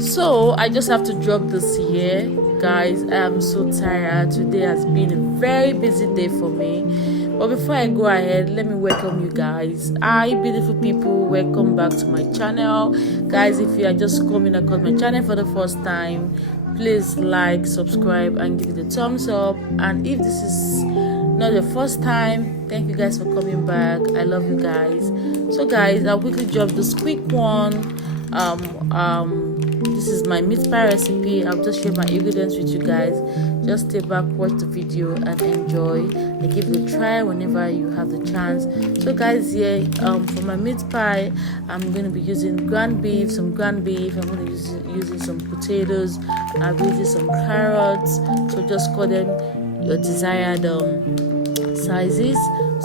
So I just have to drop this here, guys. I'm so tired. Today has been a very busy day for me. But before I go ahead, let me welcome you guys. Hi, beautiful people. Welcome back to my channel, guys. If you are just coming across my channel for the first time, please like, subscribe, and give it a thumbs up. And if this is not the first time, thank you guys for coming back. I love you guys. So guys, I'll quickly drop this quick one. This is my meat pie recipe. I'll just share my ingredients with you guys. Just stay back, watch the video, and enjoy. I give it a try whenever you have the chance. So guys, here for my meat pie, I'm going to be using some ground beef. I'm going to be using some potatoes. I'll be using some carrots. So just cut them your desired sizes.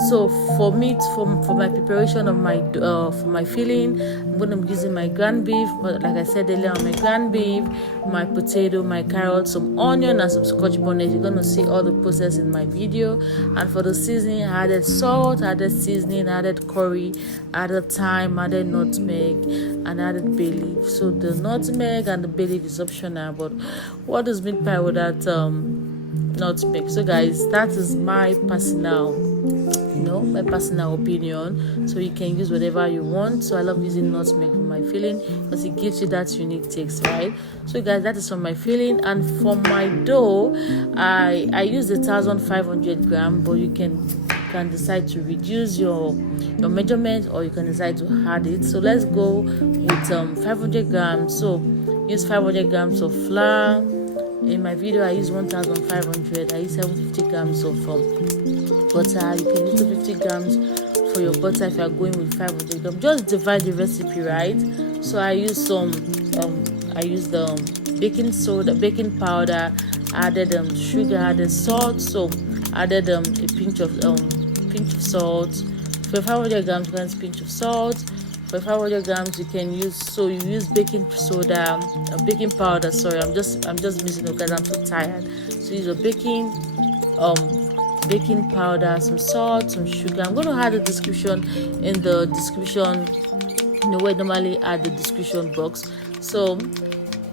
So for meat, for my preparation of my for my filling, I'm going to be using my ground beef, like I said earlier, my ground beef, my potato, my carrots, some onion, and some scotch bonnet. You're going to see all the process in my video. And for the seasoning, I added salt, I added seasoning, I added curry, I added thyme, I added nutmeg, and I added bay leaf. So the nutmeg and the bay leaf is optional, but what is meat pie without nutmeg? So guys, that is my personal opinion. So you can use whatever you want. So I love using nutmeg for my filling because it gives you that unique taste, right? So guys, that is for my filling. And for my dough, I use 1,500 grams, but you can decide to reduce your measurement, or you can decide to add it. So let's go with 500 grams. So use 500 grams of flour. In my video, I use 1,500. I use 750 grams of butter. You can use 250 grams for your butter if you are going with 500 grams. Just divide the recipe, right? So I use the baking soda, baking powder, added sugar, added salt. So added a pinch of salt. For 500 grams, you can use a pinch of salt. For 500 grams, you can use baking soda, baking powder. Sorry, I'm just missing it because I'm so tired. So use your baking powder, some salt, some sugar. I'm going to add the description in the description, where I normally add the description box. So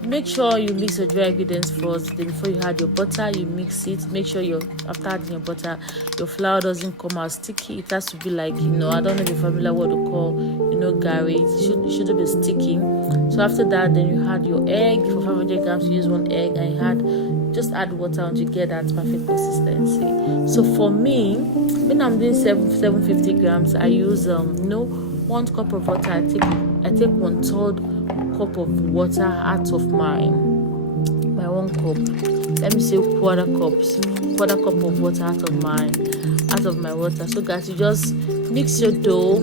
make sure you mix your dry ingredients first. Then before you add your butter, you mix it. Make sure after adding your butter, your flour doesn't come out sticky. It has to be like, I don't know if you're familiar what to call, gari. It shouldn't be sticking. So after that, then you add your egg. For 500 grams, you use 1 egg, and just add water until you get that perfect consistency. So for me, when I'm doing 750 grams, I use 1 cup of water. I take 1/3 cup of water out of my 1 cup. Let me say quarter cup of water out of my water. So guys, you just mix your dough,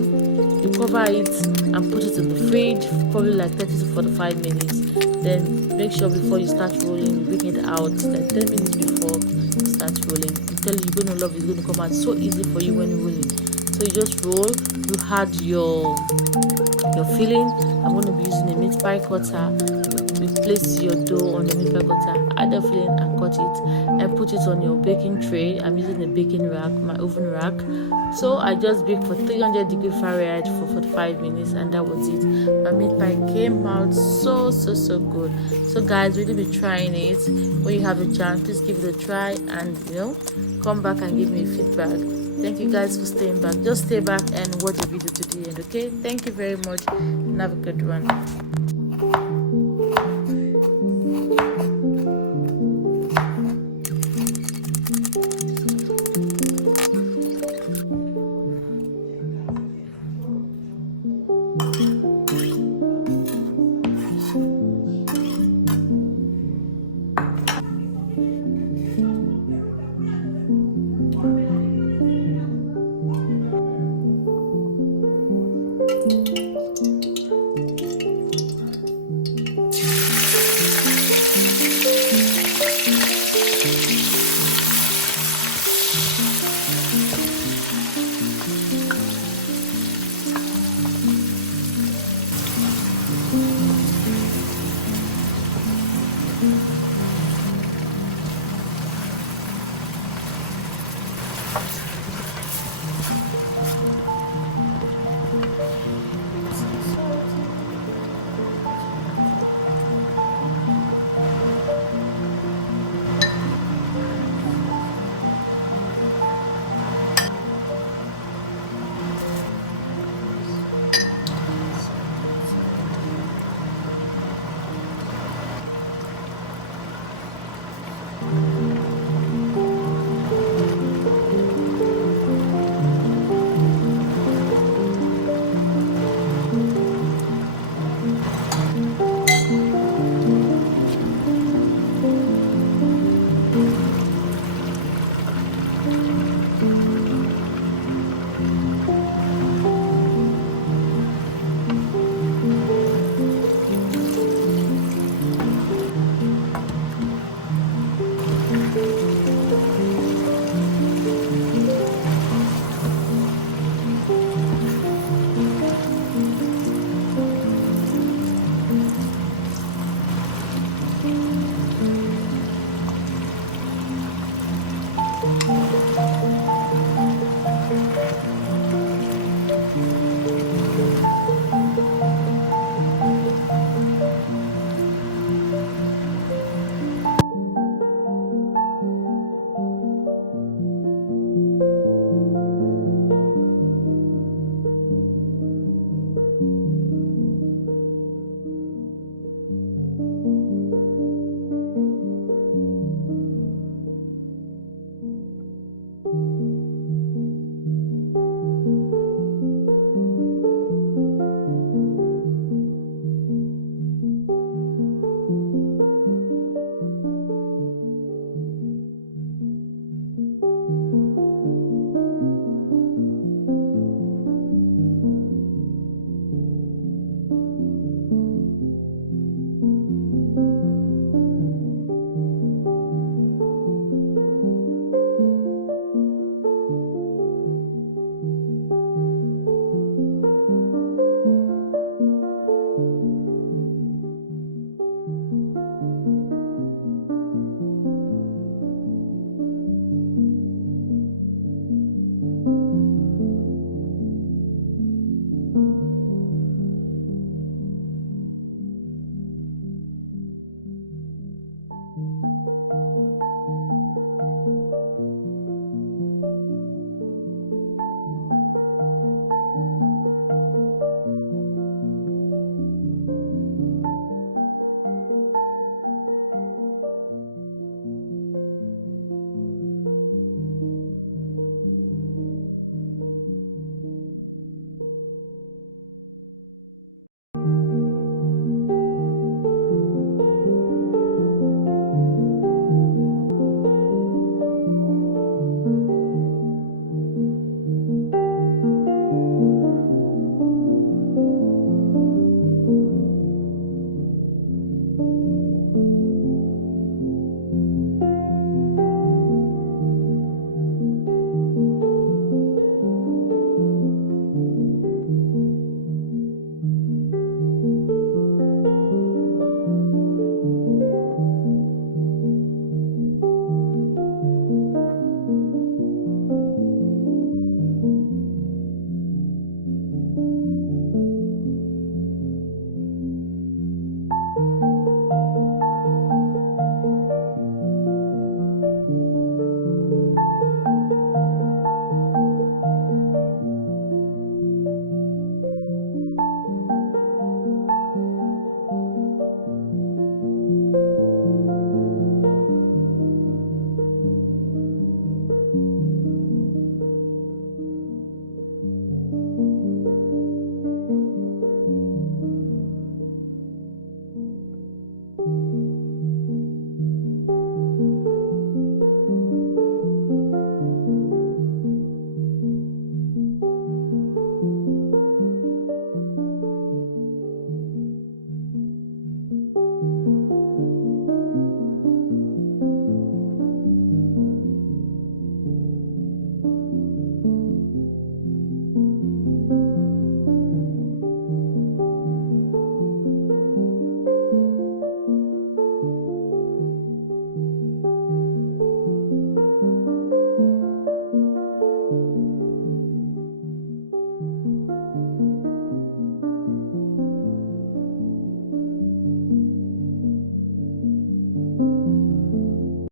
you cover it and put it in the fridge probably like 30 to 45 minutes. Then make sure before you start rolling, you bring it out like 10 minutes before you start rolling. I'm telling you, you're going to love it. It's going to come out so easy for you when you're rolling. So you just roll, you add your filling. I'm going to be using a meat pie cutter. You place your dough on the meat pie cutter, add the filling and cut it, and put it on your baking tray. I'm using a baking rack, my oven rack. So I just baked for 300 degrees Fahrenheit for 45 minutes, and that was it. My meat pie came out so good. So guys, really be trying it. When you have a chance, please give it a try, and come back and give me feedback. Thank you guys for staying back. Just stay back and watch the video to the end, okay? Thank you very much, and have a good one.